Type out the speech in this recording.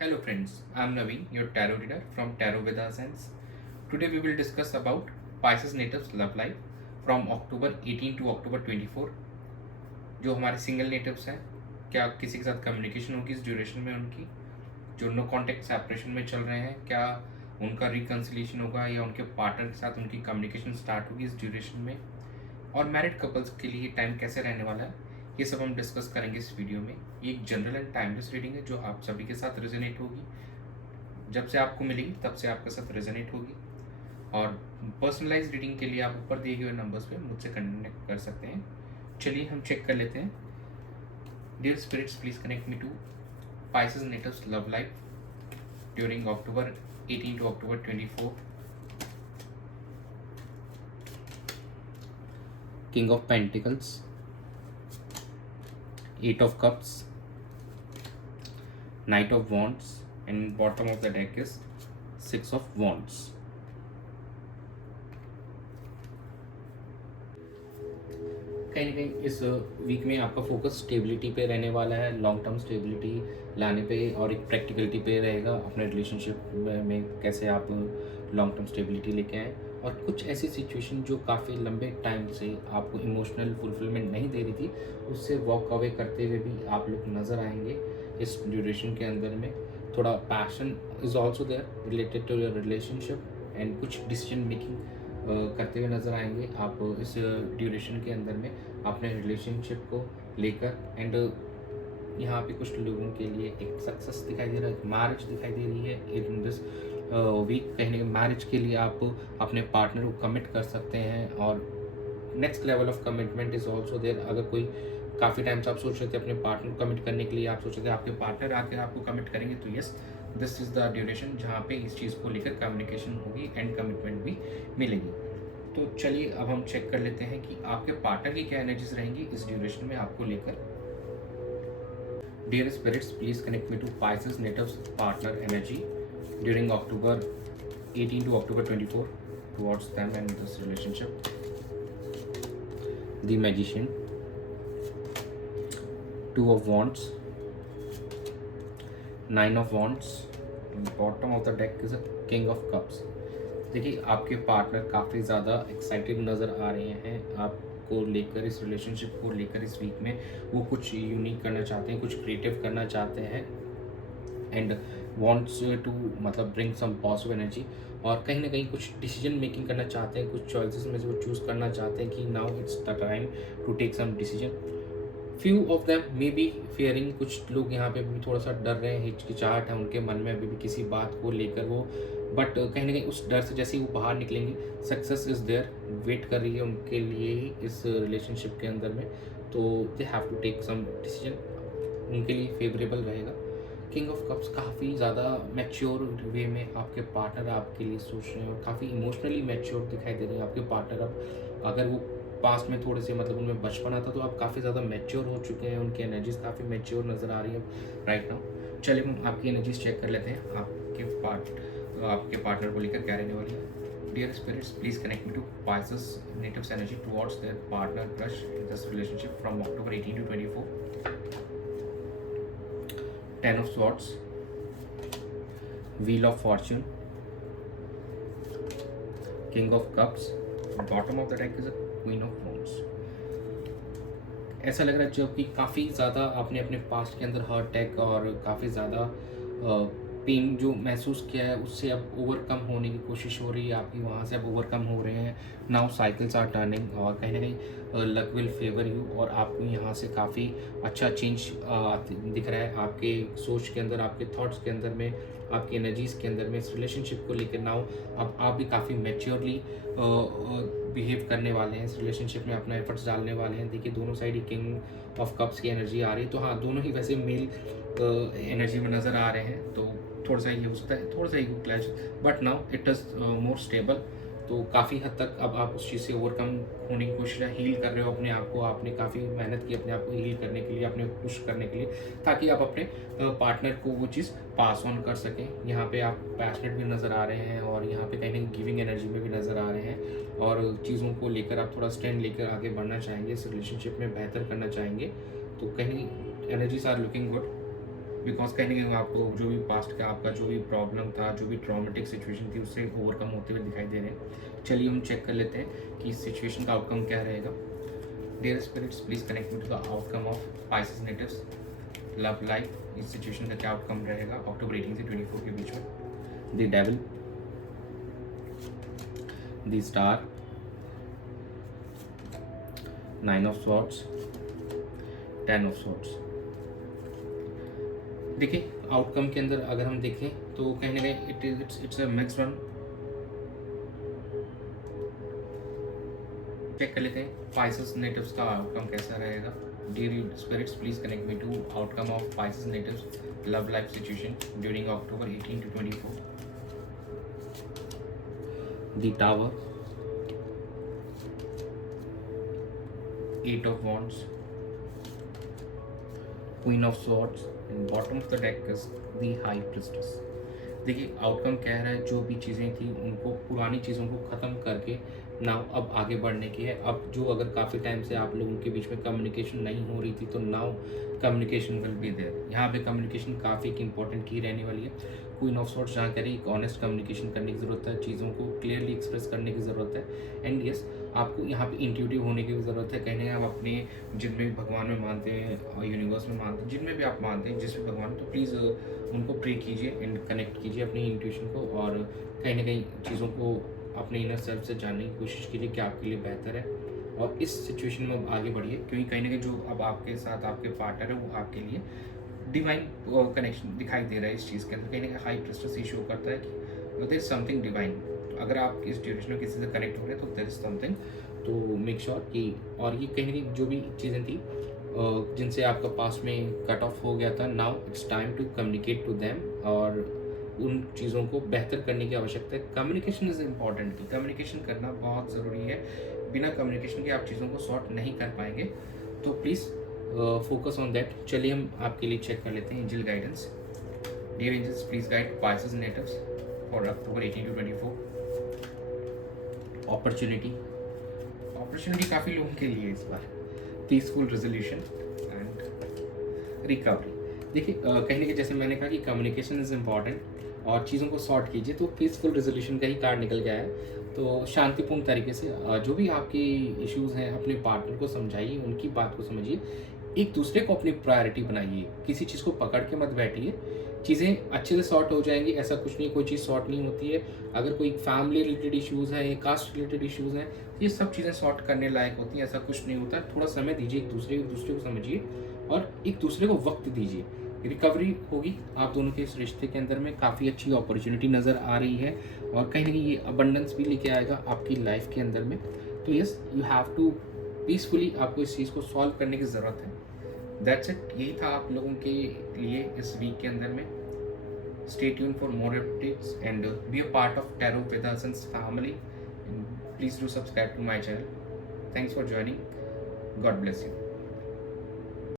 Hello friends, I am Naveen, your tarot reader from Tarot with Sense. Today we will discuss about Pisces natives love life from October 18 to October 24. जो हमारे single natives हैं, क्या किसी के साथ communication होगी इस duration में उनकी, जो नो कॉन्टेक्ट सेपरेशन में चल रहे हैं, क्या उनका रिकन्सिलिएशन होगा या उनके पार्टनर के साथ उनकी कम्युनिकेशन स्टार्ट होगी इस ड्यूरेशन में, और मैरिड कपल्स के लिए टाइम कैसे रहने वाला है, ये सब हम डिस्कस करेंगे इस वीडियो में। ये एक जनरल एंड टाइमलेस रीडिंग है जो आप सभी के साथ रेजोनेट होगी। जब से आपको मिलेगी तब से आपके साथ रेजोनेट होगी। और पर्सनलाइज रीडिंग के लिए आप ऊपर दिए हुए नंबर्स पे मुझसे कनेक्ट कर सकते हैं। चलिए हम चेक कर लेते हैं। Dear spirits, please connect me to Pisces natives love life during October 18 to October 24. King of Pentacles, Eight of Cups, Knight of Wands, and bottom of the deck is Six of Wands. कहीं ना कहीं इस week में आपका focus stability पे रहने वाला है, लॉन्ग टर्म स्टेबिलिटी लाने पे, और एक प्रैक्टिकलिटी पे रहेगा अपने रिलेशनशिप में कैसे आप लॉन्ग टर्म स्टेबिलिटी लेके आएँ। और कुछ ऐसी सिचुएशन जो काफ़ी लंबे टाइम से आपको इमोशनल फुलफिलमेंट नहीं दे रही थी, उससे वॉक अवे करते हुए भी आप लोग नज़र आएंगे इस ड्यूरेशन के अंदर में। थोड़ा passion is also there related to your relationship, and कुछ डिसीजन मेकिंग करते हुए नज़र आएंगे आप इस ड्यूरेशन के अंदर में अपने रिलेशनशिप को लेकर। एंड यहाँ पे कुछ लोगों के लिए एक सक्सेस दिखाई दे रहा है, मैरिज दिखाई दे रही है इन दिस वीक। कहीं मैरिज के लिए आप अपने पार्टनर को कमिट कर सकते हैं, और next level of commitment is also there. अगर कोई काफ़ी टाइम से आप सोच रहे थे अपने पार्टनर को कमिट करने के लिए, आप सोच रहे थे आपके पार्टनर आके आपको कमिट करेंगे, तो yes, this is the duration जहाँ पे इस चीज़ को लेकर कम्युनिकेशन होगी एंड कमिटमेंट भी मिलेगी। तो चलिए अब हम चेक कर लेते हैं कि आपके पार्टनर की क्या एनर्जीज रहेंगी इस ड्यूरेशन में आपको लेकर। Dear spirits, please connect me to Pisces natives partner energy during October 18 to October 24 towards them and this relationship. The Magician, Two of Wands, Nine of Wands, and bottom of the deck is a King of Cups. देखिए, आपके partner काफ़ी ज़्यादा excited नज़र आ रहे हैं आपको लेकर, इस रिलेशनशिप को लेकर। इस वीक में वो कुछ यूनिक करना चाहते हैं, कुछ क्रिएटिव करना चाहते हैं, एंड वांट्स टू मतलब ब्रिंग सम पॉजिटिव एनर्जी, और कहीं ना कहीं कुछ डिसीजन मेकिंग करना चाहते हैं, कुछ चॉइसेस में से वो चूज़ करना चाहते हैं कि now it's the time to take some decision. Few of them may be fearing, कुछ लोग यहाँ पे भी थोड़ा सा डर रहे हैं, हिचकिचाहट है उनके मन में अभी भी किसी बात को लेकर वो, बट कहीं ना कहीं उस डर से जैसे ही वो बाहर निकलेंगे, सक्सेस इज़ देयर, वेट कर रही है उनके लिए ही इस रिलेशनशिप के अंदर में। तो they have to take some decision, उनके लिए फेवरेबल रहेगा। किंग ऑफ कप्स काफ़ी ज़्यादा मैच्योर वे में आपके पार्टनर आपके लिए सोच रहे हैं, और काफ़ी इमोशनली मैच्योर दिखाई दे रहे हैं आपके पार्टनर। अब अगर वो पास्ट में थोड़े से मतलब उनमें बचपन आता, तो आप काफ़ी ज़्यादा मैच्योर हो चुके हैं, उनकी एनर्जीज काफ़ी मैच्योर नज़र आ रही है राइट नाउ। चलिए हम आपकी एनर्जीज चेक कर लेते हैं आपके पार्टनर को लेकर क्या रहने वाली है। Dear spirits, please connect me to Pisces natives energy towards their partner crush in this relationship from October 18 to 24. Ten of Swords, Wheel of Fortune, King of Cups, bottom of the deck is a Queen of Wands. ऐसा लग रहा है जो कि काफ़ी ज़्यादा आपने अपने पास्ट के अंदर हर्ट अटैक और काफ़ी ज़्यादा पेन जो महसूस किया है, उससे अब ओवरकम होने की कोशिश हो रही है आपकी, वहाँ से अब ओवरकम हो रहे हैं। नाउ साइकिल्स आर टर्निंग, और कहीं ना कहीं लक विल फेवर यू, और आपको यहाँ से काफ़ी अच्छा चेंज दिख रहा है आपके सोच के अंदर, आपके थॉट्स के अंदर में, आपकी एनर्जीज़ के अंदर में इस रिलेशनशिप को लेकर। नाउ अब आप भी काफ़ी मैच्योरली बिहेव करने वाले हैं, इस रिलेशनशिप में अपना एफर्ट्स डालने वाले हैं। देखिए, दोनों side he king of cups की एनर्जी आ रही है, तो हाँ, दोनों ही वैसे मेल एनर्जी में नज़र आ रहे हैं, तो थोड़ा सा ये हो सकता है, थोड़ा सा ego clash, but now it is more stable. तो काफ़ी हद तक अब आप उस चीज़ से ओवरकम होने की कोशिश है, हील कर रहे हो अपने आप को। आपने काफ़ी मेहनत की अपने आप को हील करने के लिए, अपने पुश करने के लिए, ताकि आप अपने पार्टनर को वो चीज़ पास ऑन कर सकें। यहाँ पे आप पैशनेट भी नज़र आ रहे हैं, और यहाँ पे कहीं ना कहीं गिविंग एनर्जी में भी नज़र आ रहे हैं, और चीज़ों को लेकर आप थोड़ा स्टैंड लेकर आगे बढ़ना चाहेंगे, इस रिलेशनशिप में बेहतर करना चाहेंगे। तो कहीं energies are looking good. Because कहीं ना कहीं आपको जो भी पास्ट का आपका जो भी प्रॉब्लम था, जो भी ट्रॉमेटिक सिचुएशन थी, उससे ओवरकम होते हुए दिखाई दे रहे हैं। चलिए हम चेक कर लेते हैं कि इस सिचुएशन का आउटकम क्या रहेगा। Dear spirits, please connect me to the outcome of Pisces natives love life. इस सिचुएशन का क्या आउटकम रहेगा अक्टूबर 18 से 24 के बीच में। The devil, the star, 9 of swords, 10 of swords. देखिए आउटकम के अंदर अगर हम देखें तो कहीं ना कहीं it's a mix one. Check कर लेते हैं पाइसेस नेटिव्स का आउटकम कैसा रहेगा। Dear spirits, please connect me to outcome of Pisces natives love life situation during October 18 to 24। The tower, 8 of wands, queen of swords and bottom of the deck is the high priestess. देखिए outcome कह रहा है जो भी चीज़ें थी उनको, पुरानी चीज़ों को ख़त्म करके नाउ अब आगे बढ़ने की है। अब जो अगर काफ़ी टाइम से आप लोगों के बीच में कम्युनिकेशन नहीं हो रही थी तो now communication will be there. यहाँ पे कम्युनिकेशन काफ़ी एक इंपॉर्टेंट की रहने वाली है। क्वीन ऑफ सॉर्ट्स जहाँ कह रही एक ऑनेस्ट कम्युनिकेशन करने की ज़रूरत है, चीज़ों को क्लियरली एक्सप्रेस करने की ज़रूरत है। एंड यस, आपको यहाँ पे इंट्यूटिव होने की भी ज़रूरत है। कहीं आप अपने जिनमें भी भगवान में मानते हैं और यूनिवर्स में मानते हैं, जिनमें भी आप मानते हैं जिस भी भगवान, तो प्लीज़ उनको प्रे कीजिए एंड कनेक्ट कीजिए अपनी इंट्यूशन को, और कहीं ना कहीं चीज़ों को अपने इनर सेल्फ से जानने की कोशिश कीजिए कि आपके लिए बेहतर है। और इस सिचुएशन में अब आगे बढ़िए, क्योंकि कहीं ना कहीं जो अब आपके साथ आपके पार्टनर है वो आपके लिए डिवाइन कनेक्शन दिखाई दे रहा है। इस चीज़ के अंदर कहीं ना कहीं हाई प्रेस्टेस ही शो करता है कि देयर इज समथिंग डिवाइन। अगर आप इस ड्यूरेशन में किसी से कनेक्ट हो रहे हैं तो देयर इज समथिंग, तो मेक श्योर कि, और ये कहीं ना कहीं जो भी चीज़ें थी जिनसे आपका पास में कट ऑफ हो गया था, now it's time to communicate to them, और उन चीज़ों को बेहतर करने की आवश्यकता है। कम्युनिकेशन इज़ इम्पॉर्टेंट, कि कम्युनिकेशन करना बहुत ज़रूरी है। बिना कम्युनिकेशन के आप चीज़ों को सॉर्ट नहीं कर पाएंगे, तो प्लीज़ फोकस ऑन दैट। चलिए हम आपके लिए चेक कर लेते हैं angel guidance. Dear angels, please guide Pisces natives for October 18 to 24। Opportunity काफ़ी लोगों के लिए इस बार। Peaceful resolution and recovery. देखिए कहीं ना कहीं जैसे मैंने कहा कि कम्युनिकेशन इज़ इम्पॉर्टेंट और चीज़ों को सॉर्ट कीजिए, तो पीसफुल रेजोल्यूशन का ही कार्ड निकल गया है। तो शांतिपूर्ण तरीके से जो भी आपकी इश्यूज़ हैं अपने पार्टनर को समझाइए, उनकी बात को समझिए, एक दूसरे को अपनी प्रायोरिटी बनाइए। किसी चीज़ को पकड़ के मत बैठिए, चीज़ें अच्छे से सॉर्ट हो जाएंगी। ऐसा कुछ नहीं, कोई चीज़ सॉर्ट नहीं होती है। अगर कोई फैमिली रिलेटेड इश्यूज़ हैं, कास्ट रिलेटेड इश्यूज़ हैं, ये सब चीज़ें सॉर्ट करने लायक होती हैं। ऐसा कुछ नहीं होता। थोड़ा समय दीजिए, एक दूसरे को समझिए और एक दूसरे को वक्त दीजिए। रिकवरी होगी आप दोनों के इस रिश्ते के अंदर में। काफ़ी अच्छी अपॉर्चुनिटी नज़र आ रही है और कहीं ना कहीं ये अबंडेंस भी लेके आएगा आपकी लाइफ के अंदर में। तो yes, you have to peacefully, आपको इस चीज़ को सॉल्व करने की ज़रूरत है। दैट्स इट, यही था आप लोगों के लिए इस वीक के अंदर में। Stay tune for more updates and be a part of tarot with Hasan's family. Please do subscribe to my channel. Thanks for joining. God bless you.